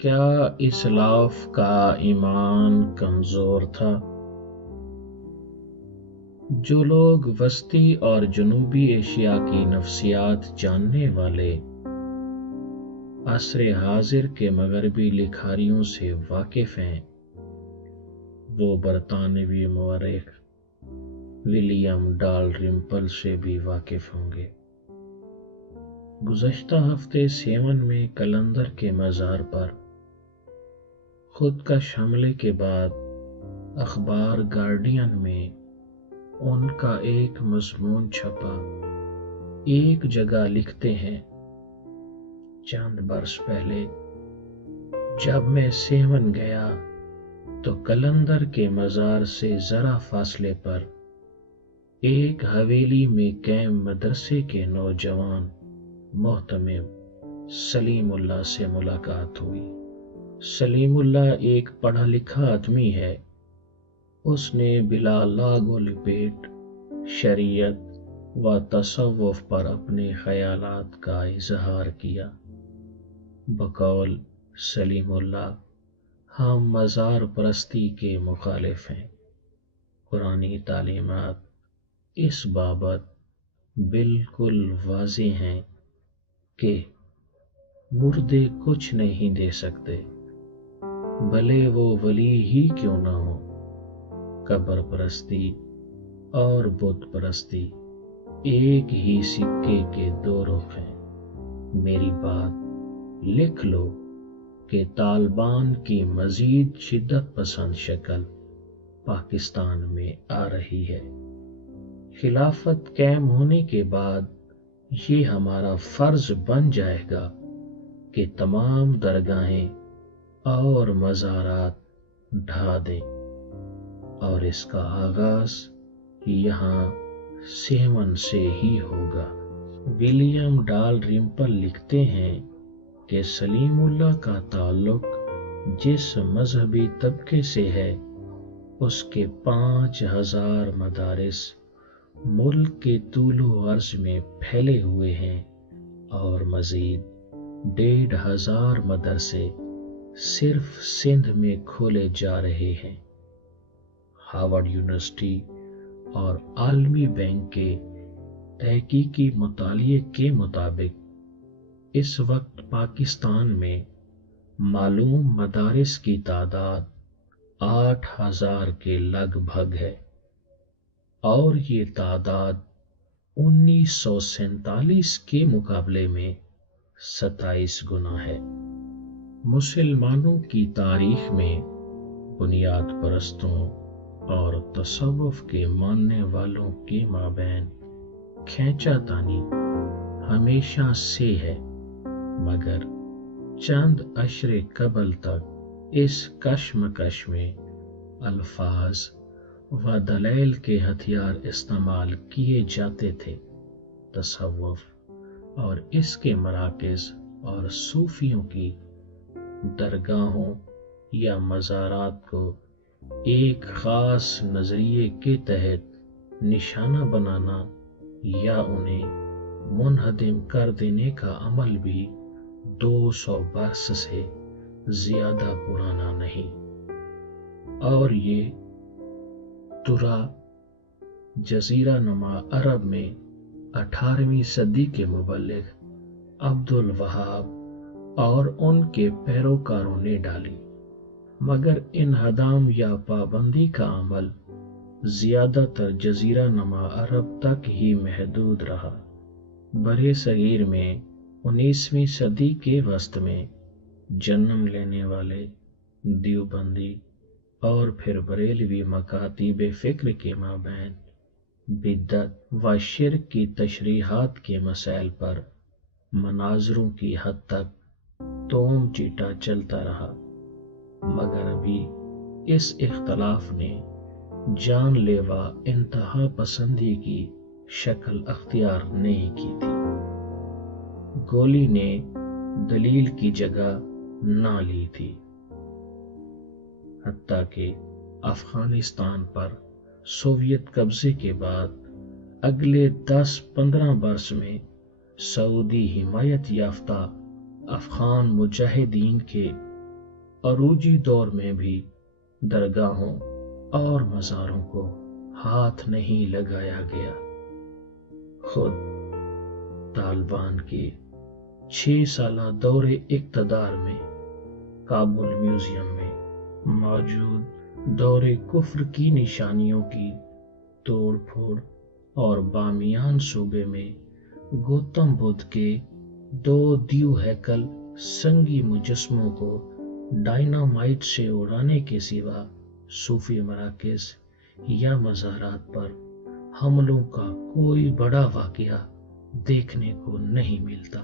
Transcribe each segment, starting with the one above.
کیا اسلاف کا ایمان کمزور تھا؟ جو لوگ وسطی اور جنوبی ایشیا کی نفسیات جاننے والے عصر حاضر کے مغربی لکھاریوں سے واقف ہیں، وہ برطانوی مورخ ولیم ڈالرمپل سے بھی واقف ہوں گے۔ گزشتہ ہفتے سیون میں کلندر کے مزار پر خودکش حملے کے بعد اخبار گارڈین میں ان کا ایک مضمون چھپا۔ ایک جگہ لکھتے ہیں، چند برس پہلے جب میں سیون گیا تو کلندر کے مزار سے ذرا فاصلے پر ایک حویلی میں قائم مدرسے کے نوجوان محتمم سلیم اللہ سے ملاقات ہوئی۔ سلیم اللہ ایک پڑھا لکھا آدمی ہے۔ اس نے بلا لاگ و لپیٹ شریعت و تصوف پر اپنے خیالات کا اظہار کیا۔ بقول سلیم اللہ، ہم مزار پرستی کے مخالف ہیں۔ قرآنی تعلیمات اس بابت بالکل واضح ہیں کہ مردے کچھ نہیں دے سکتے، بھلے وہ ولی ہی کیوں نہ ہو۔ قبر پرستی اور بت پرستی ایک ہی سکے کے دو رخ ہیں۔ میری بات لکھ لو کہ طالبان کی مزید شدت پسند شکل پاکستان میں آ رہی ہے۔ خلافت قائم ہونے کے بعد یہ ہمارا فرض بن جائے گا کہ تمام درگاہیں اور مزارات ڈھا دیں، اور اس کا آغاز یہاں سیون سے ہی ہوگا۔ ولیم ڈالرمپل لکھتے ہیں کہ سلیم اللہ کا تعلق جس مذہبی طبقے سے ہے، اس کے 5000 مدارس ملک کے طول و عرض میں پھیلے ہوئے ہیں، اور مزید 1500 مدرسے صرف سندھ میں کھولے جا رہے ہیں۔ ہارورڈ یونیورسٹی اور عالمی بینک کے تحقیقی مطالعے کے مطابق اس وقت پاکستان میں معلوم مدارس کی تعداد 8000 کے لگ بھگ ہے، اور یہ تعداد 1947 کے مقابلے میں 27 گنا ہے۔ مسلمانوں کی تاریخ میں بنیاد پرستوں اور تصوف کے ماننے والوں کے مابین کھینچا تانی ہمیشہ سے ہے، مگر چند عشرے قبل تک اس کشمکش میں الفاظ و دلائل کے ہتھیار استعمال کیے جاتے تھے۔ تصوف اور اس کے مراکز اور صوفیوں کی درگاہوں یا مزارات کو ایک خاص نظریے کے تحت نشانہ بنانا یا انہیں منہدم کر دینے کا عمل بھی 200 برس سے زیادہ پرانا نہیں، اور یہ ترا جزیرہ نما عرب میں 18ویں صدی کے مبلغ عبد الوہاب اور ان کے پیروکاروں نے ڈالی، مگر انہدام یا پابندی کا عمل زیادہ تر جزیرہ نما عرب تک ہی محدود رہا۔ برِ صغیر میں 19ویں صدی کے وسط میں جنم لینے والے دیوبندی اور پھر بریلوی مکاتیب فکر کے مابین بدعت و شرک کی تشریحات کے مسائل پر مناظروں کی حد تک توم چیٹا چلتا رہا، مگر ابھی اس اختلاف نے جان لیوا انتہا پسندی کی شکل اختیار نہیں کی تھی۔ گولی نے دلیل کی جگہ نہ لی تھی، حتیٰ کہ افغانستان پر سوویت قبضے کے بعد اگلے 10-15 برس میں سعودی حمایت یافتہ افغان مجاہدین کے عروجی دور میں بھی درگاہوں اور مزاروں کو ہاتھ نہیں لگایا گیا۔ خود طالبان کے 6 سالہ دور اقتدار میں کابل میوزیم میں موجود دور کفر کی نشانیوں کی توڑ پھوڑ اور بامیان صوبے میں گوتم بدھ کے 2 دیو ہیکل سنگی مجسموں کو ڈائنامائٹ سے اڑانے کے سوا صوفی مراکز یا مزارات پر حملوں کا کوئی بڑا واقعہ دیکھنے کو نہیں ملتا،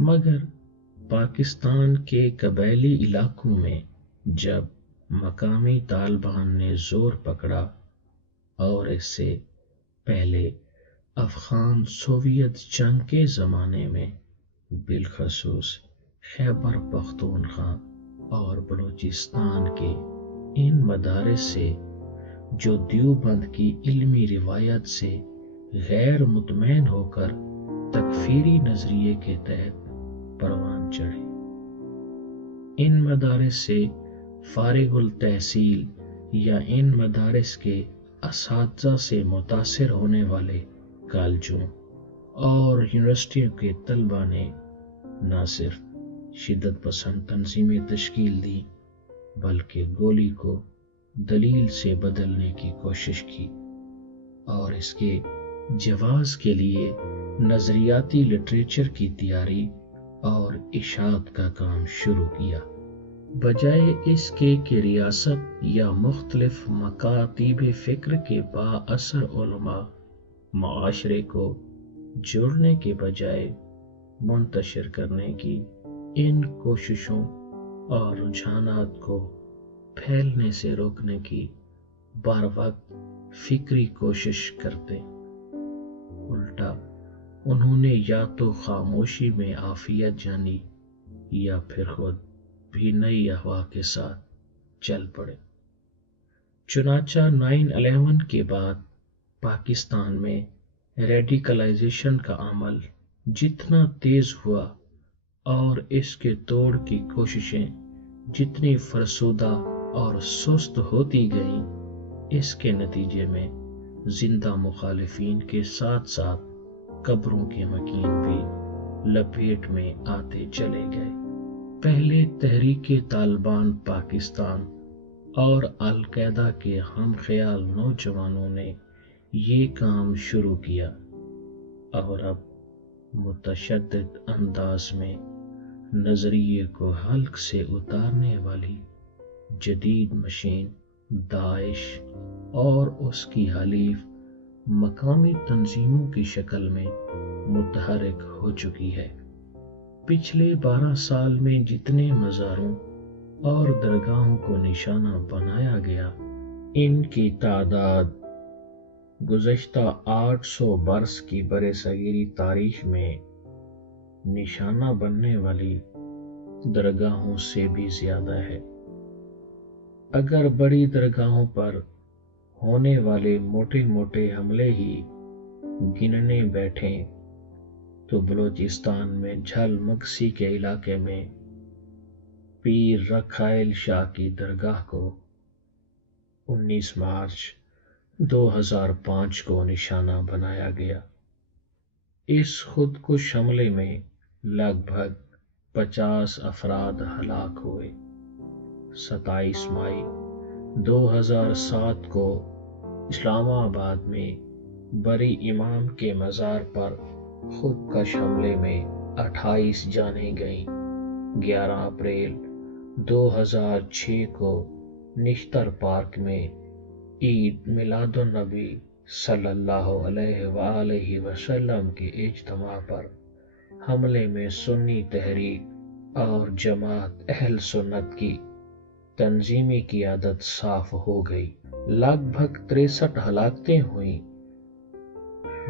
مگر پاکستان کے قبائلی علاقوں میں جب مقامی طالبان نے زور پکڑا اور اس سے پہلے افغان سوویت جنگ کے زمانے میں بالخصوص خیبر پختونخوا اور بلوچستان کے ان مدارس سے جو دیوبند کی علمی روایت سے غیر مطمئن ہو کر تکفیری نظریے کے تحت پروان چڑھے، ان مدارس سے فارغ التحصیل یا ان مدارس کے اساتذہ سے متاثر ہونے والے کالجوں اور یونیورسٹیوں کے طلباء نے نہ صرف شدت پسند تنظیمیں تشکیل دی بلکہ گولی کو دلیل سے بدلنے کی کوشش کی اور اس کے جواز کے لیے نظریاتی لٹریچر کی تیاری اور اشاعت کا کام شروع کیا، بجائے اس کے کہ ریاست یا مختلف مکاتیب فکر کے با اثر علماء معاشرے کو جوڑنے کے بجائے منتشر کرنے کی ان کوششوں اور رجحانات کو پھیلنے سے روکنے کی بر وقت فکری کوشش کرتے، الٹا انہوں نے یا تو خاموشی میں عافیت جانی یا پھر خود بھی نئی افواہ کے ساتھ چل پڑے۔ چنانچہ 9/11 کے بعد پاکستان میں ریڈیکلائزیشن کا عمل جتنا تیز ہوا اور اس کے توڑ کی کوششیں جتنی فرسودہ اور سست ہوتی گئیں، اس کے نتیجے میں زندہ مخالفین کے ساتھ ساتھ قبروں کے مکین بھی لپیٹ میں آتے چلے گئے۔ پہلے تحریک طالبان پاکستان اور القاعدہ کے ہم خیال نوجوانوں نے یہ کام شروع کیا اور اب متشدد انداز میں نظریے کو حلق سے اتارنے والی جدید مشین داعش اور اس کی حلیف مقامی تنظیموں کی شکل میں متحرک ہو چکی ہے۔ پچھلے 12 سال میں جتنے مزاروں اور درگاہوں کو نشانہ بنایا گیا، ان کی تعداد گزشتہ 800 برس کی برصغیری تاریخ میں نشانہ بننے والی درگاہوں سے بھی زیادہ ہے۔ اگر بڑی درگاہوں پر ہونے والے موٹے موٹے حملے ہی گننے بیٹھیں تو بلوچستان میں جھل مگسی کے علاقے میں پیر رکھائل شاہ کی درگاہ کو 19 مارچ 2005 کو نشانہ بنایا گیا۔ اس خودکش حملے میں لگ بھگ 50 افراد ہلاک ہوئے۔ 27 مئی 2007 کو اسلام آباد میں بری امام کے مزار پر خودکش حملے میں 28 جانیں گئیں۔ 11 اپریل 2006 کو نشتر پارک میں عید میلاد النبی صلی اللہ علیہ وآلہ وسلم کے اجتماع پر حملے میں سنی تحریک اور جماعت اہل سنت کی تنظیمی قیادت صاف ہو گئی۔ لگ بھگ 63 ہلاکتیں ہوئیں۔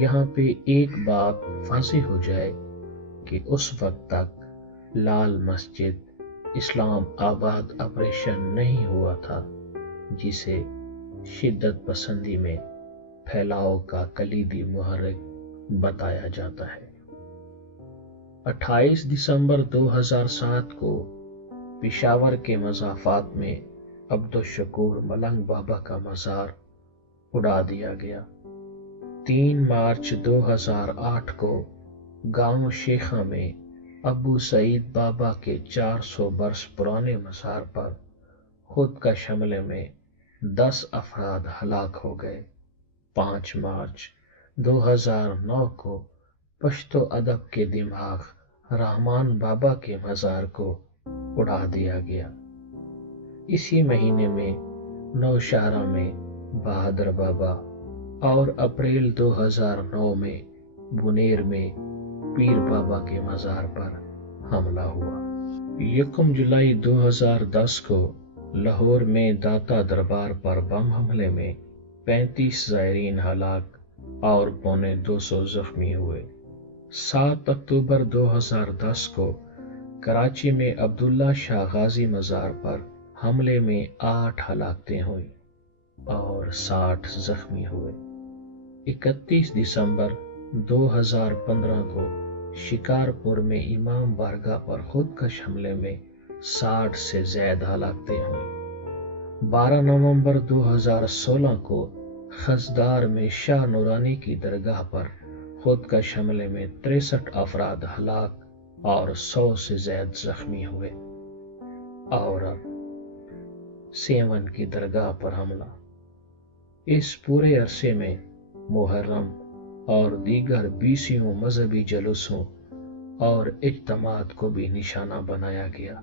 یہاں پہ ایک بات واضح ہو جائے کہ اس وقت تک لال مسجد اسلام آباد آپریشن نہیں ہوا تھا، جسے شدت پسندی میں پھیلاؤ کا کلیدی محرک بتایا جاتا ہے۔ 28 دسمبر 2007 کو پشاور کے مضافات میں عبدالشکور ملنگ بابا کا مزار اڑا دیا گیا۔ 3 مارچ 2008 کو گاؤں شیخا میں ابو سعید بابا کے 400 برس پرانے مزار پر خودکش حملے میں 10 افراد ہلاک ہو گئے۔ 5 مارچ 2009 کو پشتو ادب کے دماغ رحمان بابا کے مزار کو اڑا دیا گیا۔ اسی مہینے میں نوشہرہ میں بہادر بابا اور اپریل 2009 میں بنیر میں پیر بابا کے مزار پر حملہ ہوا۔ 1 جولائی 2010 کو لاہور میں داتا دربار پر بم حملے میں 35 زائرین ہلاک اور 250 زخمی ہوئے۔ 7 اکتوبر 2010 کو کراچی میں عبداللہ شاہ غازی مزار پر حملے میں 8 ہلاکتیں ہوئیں اور 60 زخمی ہوئے۔ 31 دسمبر 2015 کو شکارپور میں امام بارگاہ پر خودکش حملے میں 60 سے زائد ہلاکتیں ہوئیں۔ 12 نومبر 2016 کو خزدار میں شاہ نورانی کی درگاہ پر خودکش حملے میں 63 افراد ہلاک اور 100 سے زائد زخمی ہوئے۔ اور اب سیون کی درگاہ پر حملہ۔ اس پورے عرصے میں محرم اور دیگر 20 مذہبی جلوسوں اور اجتماعات کو بھی نشانہ بنایا گیا۔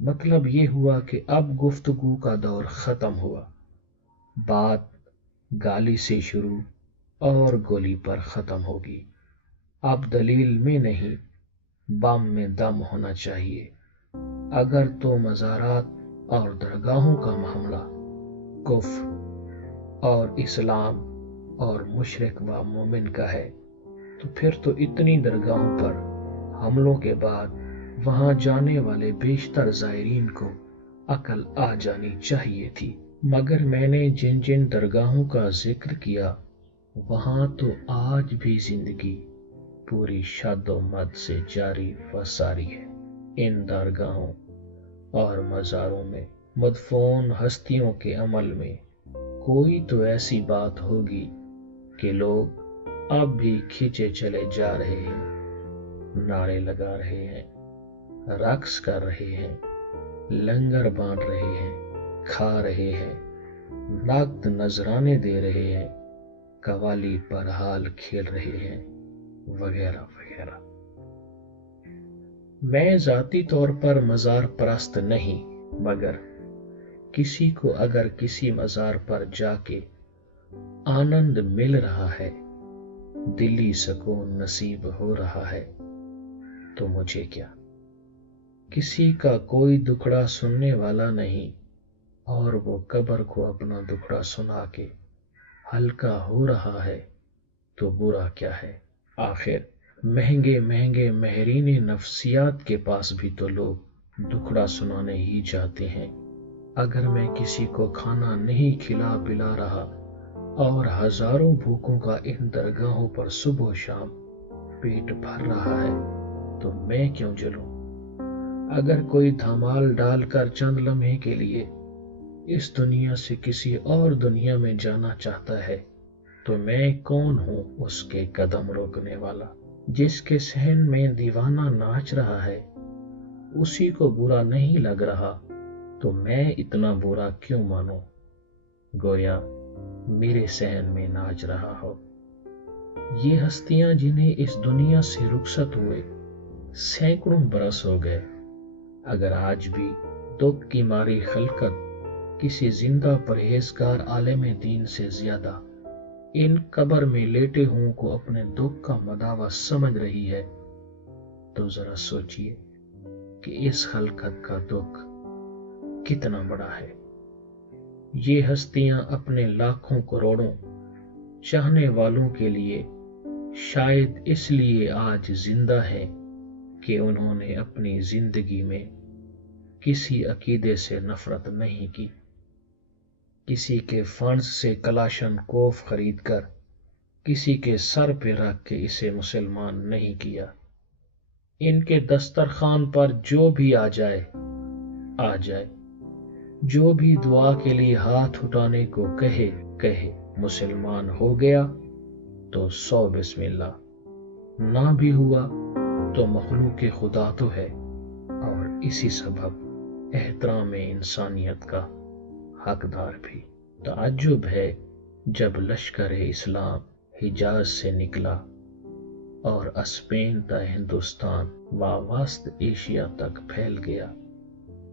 مطلب یہ ہوا کہ اب گفتگو کا دور ختم ہوا، بات گالی سے شروع اور گولی پر ختم ہوگی۔ اب دلیل میں نہیں، بم میں دم ہونا چاہیے۔ اگر تو مزارات اور درگاہوں کا معاملہ کفر اور اسلام اور مشرک و مومن کا ہے تو پھر تو اتنی درگاہوں پر حملوں کے بعد وہاں جانے والے بیشتر زائرین کو عقل آ جانی چاہیے تھی۔ مگر میں نے جن جن درگاہوں کا ذکر کیا وہاں تو آج بھی زندگی پوری شد و مد سے جاری و ساری ہے۔ ان درگاہوں اور مزاروں میں مدفون ہستیوں کے عمل میں کوئی تو ایسی بات ہوگی کہ لوگ اب بھی کھینچے چلے جا رہے ہیں، نعرے لگا رہے ہیں، رقص کر رہے ہیں، لنگر بانٹ رہے ہیں، کھا رہے ہیں، نقد نذرانے دے رہے ہیں، قوالی پر حال کھیل رہے ہیں، وغیرہ وغیرہ۔ میں ذاتی طور پر مزار پرست نہیں، مگر کسی کو اگر کسی مزار پر جا کے آنند مل رہا ہے، دلی سکون نصیب ہو رہا ہے تو مجھے کیا؟ کسی کا کوئی دکھڑا سننے والا نہیں اور وہ قبر کو اپنا دکھڑا سنا کے ہلکا ہو رہا ہے تو برا کیا ہے؟ آخر مہنگے مہنگے ماہرین نفسیات کے پاس بھی تو لوگ دکھڑا سنانے ہی جاتے ہیں۔ اگر میں کسی کو کھانا نہیں کھلا پلا رہا اور ہزاروں بھوکوں کا ان درگاہوں پر صبح و شام پیٹ بھر رہا ہے تو میں کیوں جلوں؟ اگر کوئی دھمال ڈال کر چند لمحے کے لیے اس دنیا سے کسی اور دنیا میں جانا چاہتا ہے تو میں کون ہوں اس کے قدم روکنے والا؟ جس کے صحن میں دیوانہ ناچ رہا ہے اسی کو برا نہیں لگ رہا تو میں اتنا برا کیوں مانوں؟ گویا میرے صحن میں ناچ رہا ہو۔ یہ ہستیاں جنہیں اس دنیا سے رخصت ہوئے سینکڑوں برس ہو گئے، اگر آج بھی دکھ کی ماری خلقت کسی زندہ پرہیزگار عالم دین سے زیادہ ان قبر میں لیٹے ہوں کو اپنے دکھ کا مداوا سمجھ رہی ہے تو ذرا سوچئے کہ اس خلقت کا دکھ کتنا بڑا ہے۔ یہ ہستیاں اپنے لاکھوں کروڑوں چاہنے والوں کے لیے شاید اس لیے آج زندہ ہے کہ انہوں نے اپنی زندگی میں کسی عقیدے سے نفرت نہیں کی، کسی کے فنڈز سے کلاشن کوف خرید کر کسی کے سر پہ رکھ کے اسے مسلمان نہیں کیا۔ ان کے دسترخوان پر جو بھی آ جائے آ جائے۔ جو بھی دعا کے لیے ہاتھ اٹھانے کو کہے مسلمان ہو گیا تو 100 بسم اللہ، نہ بھی ہوا تو مخلوق خدا تو ہے، اور اسی سبب احترام انسانیت کا حقدار بھی۔ تعجب ہے جب لشکر اسلام حجاز سے نکلا اور اسپین تا ہندوستان و وسط ایشیا تک پھیل گیا،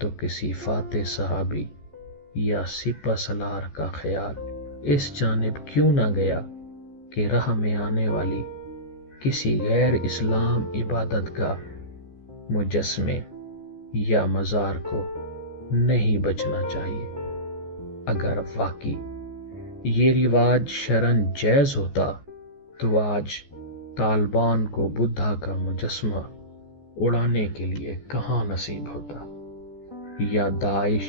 تو کسی فاتح صحابی یا سپہ سالار کا خیال اس جانب کیوں نہ گیا کہ راہ میں آنے والی کسی غیر اسلام عبادت گاہ، مجسمے یا مزار کو نہیں بچنا چاہیے۔ اگر واقعی یہ رواج شرعاً جائز ہوتا تو آج طالبان کو بدھا کا مجسمہ اڑانے کے لیے کہاں نصیب ہوتا، یا داعش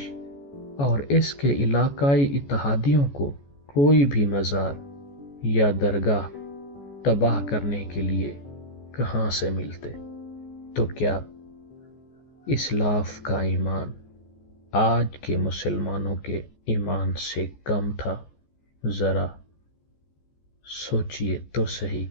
اور اس کے علاقائی اتحادیوں کو کوئی بھی مزار یا درگاہ تباہ کرنے کے لیے کہاں سے ملتے۔ تو کیا اسلاف کا ایمان آج کے مسلمانوں کے ایمان سے کم تھا؟ ذرا سوچئے تو صحیح۔